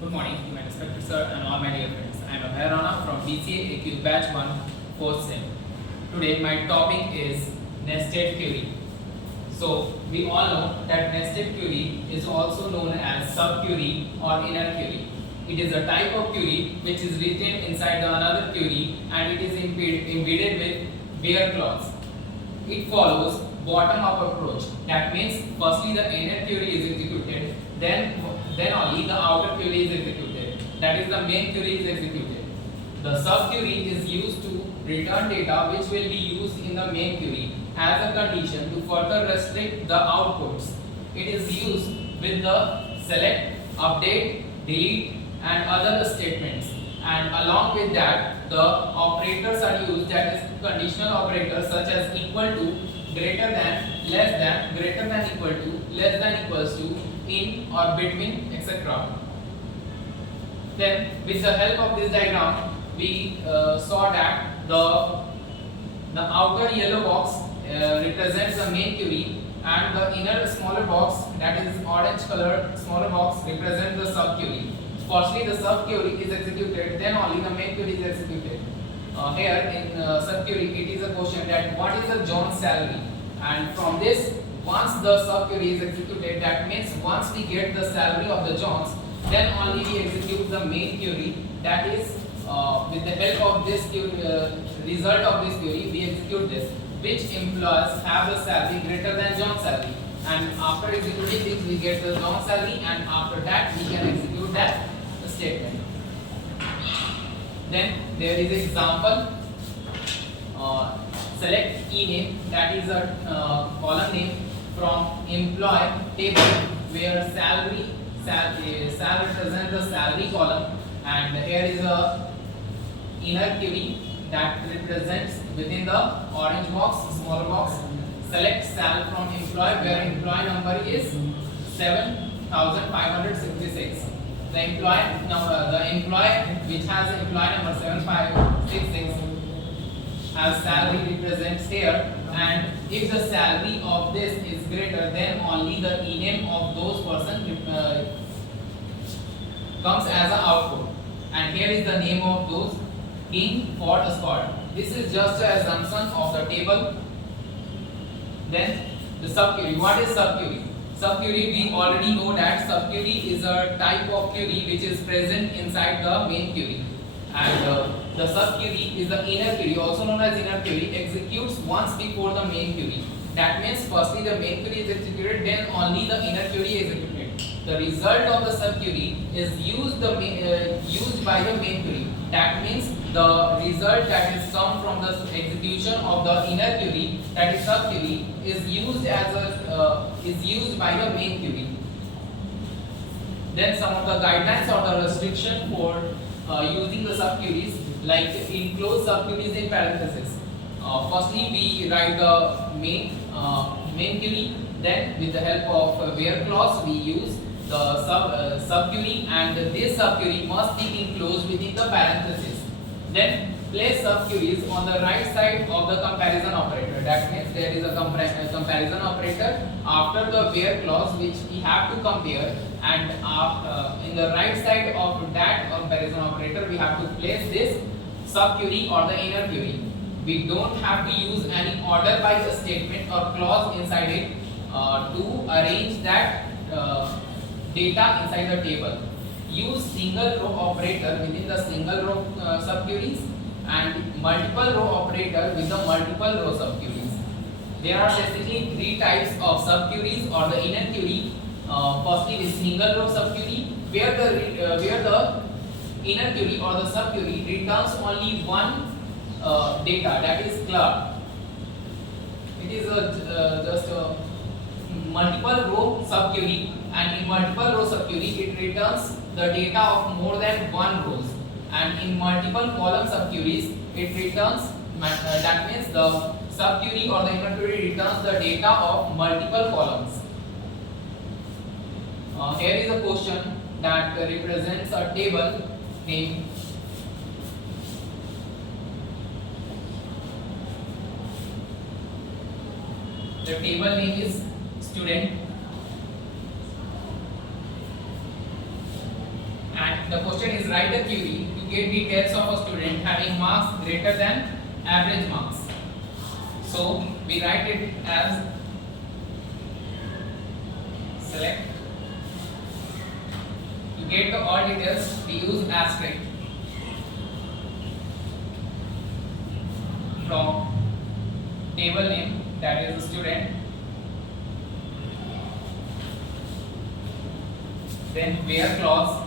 Good morning to my respected sir and all my dear friends. I am Abhay Rana from BCA AQ Batch 1 4th Sem. Today my topic is nested query. So we all know that nested query is also known as subquery or inner query. It is a type of query which is written inside the another query and it is embedded with where clause. It follows bottom up approach. That means firstly the inner query is executed, then only the outer query is executed. That is the main query is executed. The subquery is used to return data which will be used in the main query as a condition to further restrict the outputs. It is used with the select, update, delete and other statements. And along with that, the operators are used, that is conditional operators such as equal to, greater than, less than, greater than equal to, less than equals to, in or between, etc. Then with the help of this diagram, we saw that the outer yellow box represents the main query and the inner smaller box, that is orange color smaller box, represents the subquery. Firstly the subquery is executed, then only the main query is executed. Here in subquery it is a question that what is the John's salary, and from this once the subquery is executed, that means once we get the salary of the Johns, then only we execute the main query, that is with the help of this result of this query we execute this, which employees have the salary greater than John's salary, and after executing this we get the John's salary, and after that we can execute that statement. Then there is an example, select e name, that is a column name from employee table where salary represents the salary column, and here is a inner query that represents within the orange box, smaller box, select sal from employee where employee number is 7566. The employee which has employee number 7566 has salary represents here, and if the salary of this is greater, then only the ename of those person comes as an output, and here is the name of those King, Ford, Scott. This is just an assumption of the table. Then the subquery. What is subquery? Subquery, we already know that subquery is a type of query which is present inside the main query, and the subquery is the inner query, also known as inner query, executes once before the main query. That means firstly the main query is executed, then only the inner query is executed. The result of the subquery is used by the main query. That means the result that is come from the execution of the inner query, that is subquery, is used by the main query. Then some of the guidelines or the restriction for using the subqueries, like enclose subqueries in parentheses. Firstly, we write the main query. Then, with the help of where clause, we use the subquery, and this subquery must be enclosed within the parentheses. Then, place subqueries on the right side of the comparison operator. That means there is a comparison operator after the where clause which we have to compare, and in the right side of that comparison operator we have to place this subquery or the inner query. We don't have to use any order by the statement or clause inside it to arrange that data inside the table. Use single row operator within the single row subqueries and multiple row operator with the multiple row subqueries. There are basically three types of subqueries or the inner query. Firstly, the single row subquery where the inner query or the subquery returns only one data, that is club. It is just a multiple row subquery, and in multiple row subquery it returns the data of more than one rows, and in multiple column subqueries it returns that means the subquery or the inner query returns the data of multiple columns. Here is a question that represents a table name the table name is student, and And the question is write a query to get details of a student having marks greater than average marks. So we write it as select. To get the all details, we use asterisk from table name, that is the student. Then where clause,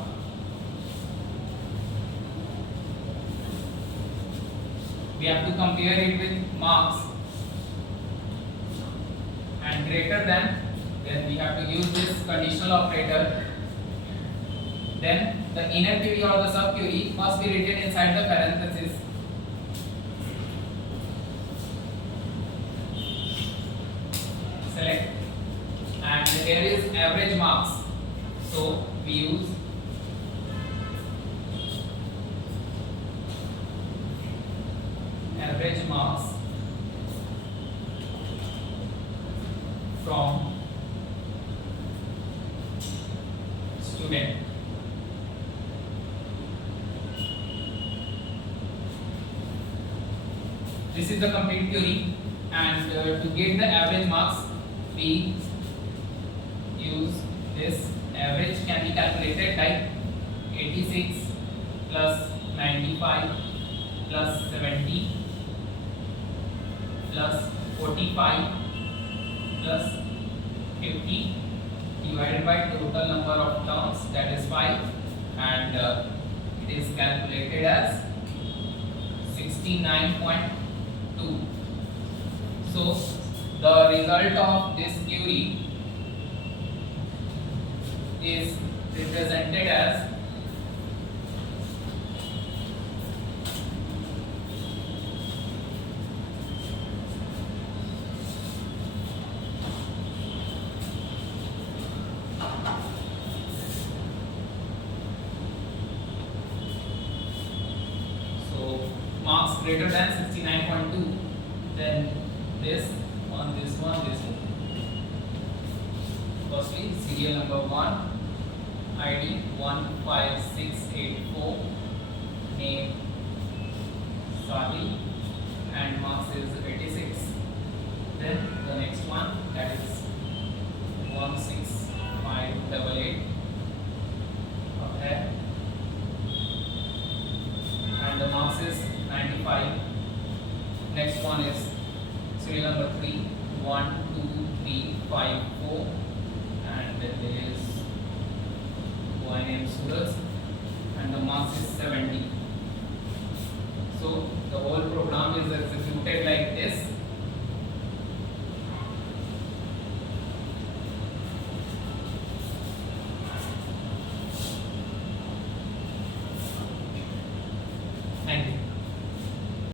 we have to compare it with marks, and greater than, then we have to use this conditional operator. Then the inner query or the sub query must be written inside the parenthesis. Select, and here is average marks, so we use average marks from student. This is the complete query, and to get the average marks, we use this. Average can be calculated like 86 plus 95 plus 70 plus 45 plus 50 divided by total number of terms, that is 5, and it is calculated as 69.2. So the result of this query is represented as marks greater than 69.2, then this one, this one, this one. Firstly, serial number 1, ID 15684, name Sahil, and marks is 86. Then the next one, that is 16588, okay, and the marks is 95. Next one is